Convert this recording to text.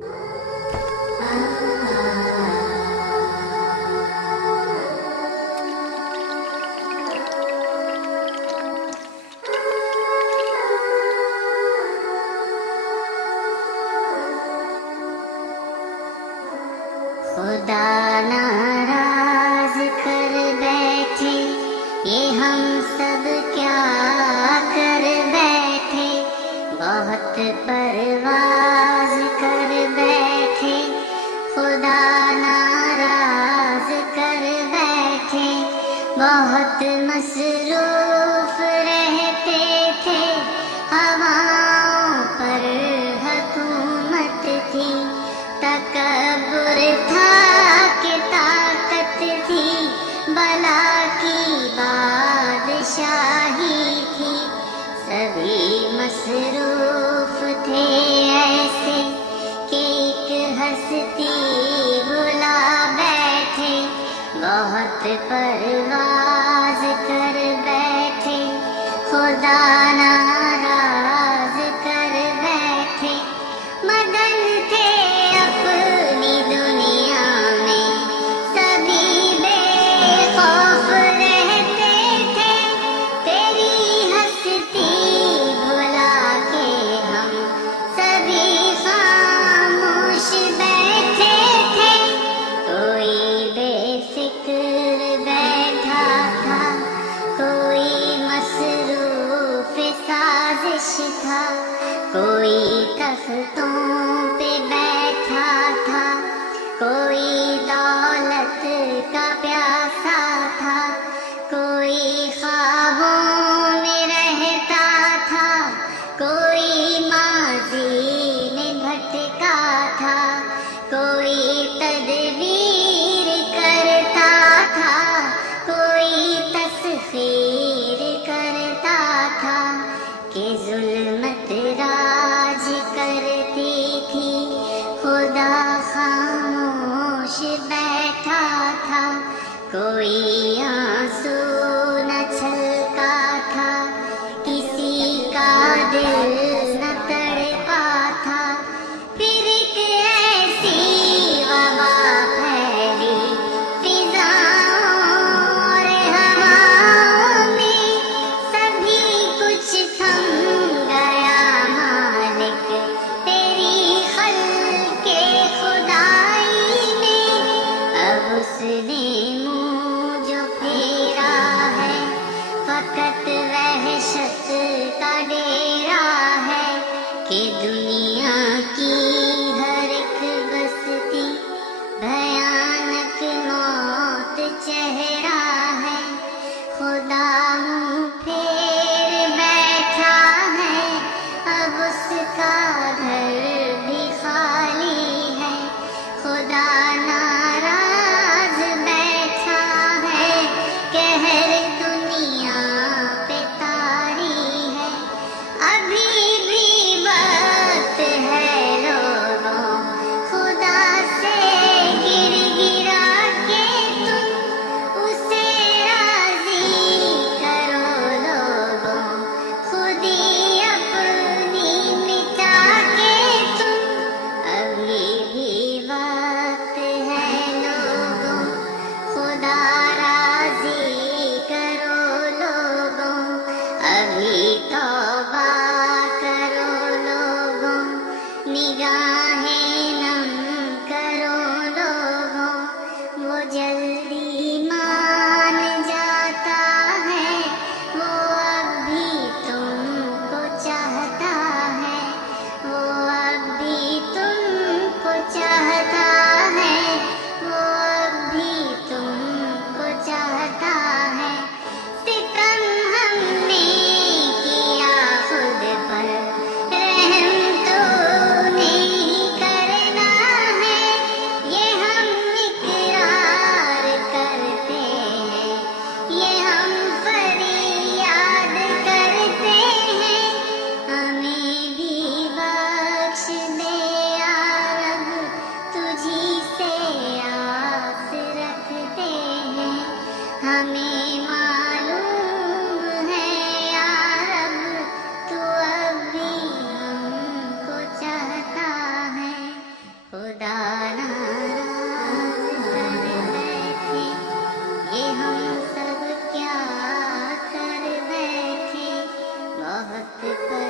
خدا ناراض کر بیٹھے، یہ ہم سب کیا کر بیٹھے، بہت پرواز کر بیٹھے، خدا ناراض کر بیٹھے، بہت مصروف رہتے تھے، ہواؤں پر حکومت تھی، تکبر تھا کہ طاقت تھی، بلا کی بادشاہی تھی، سبھی مصروف تھے ایسے کہ ایک ہستی بھلا بیٹھے، بہت پرواز کر بیٹھے، خدا ناراض کر بیٹھے، مدن تھے اپنی دنیا میں، سبھی بے خوف رہتے تھے، تیری ہستی بھلا کے ہم سبھی خاموش بیٹھے تھے، کوئی بے فکر بیٹھا تھا، کوئی مصروف سازش تھا، کوئی تختوں پہ بیٹھا تھا، کوئی دولت کا پیاسا تھا، کوئی خوابوں میں رہتا تھا، کوئی ماضی میں بھٹکا تھا، کوئی تدبیر کرتا تھا، کوئی تسخیر کرتا تھا، کہ ظلمت راج کرتی تھی، خدا خاموش بیٹھا تھا، کوئی آنسو نہ چھلکا تھا، کسی کا دل نہ تڑپا تھا، پھر ایک ایسی وبا پھیلی فضاؤں اور ہواؤں میں، سبھی کچھ تھم گیا مالک تیری خلق خدائی میں، اب اس نے منہ جو پر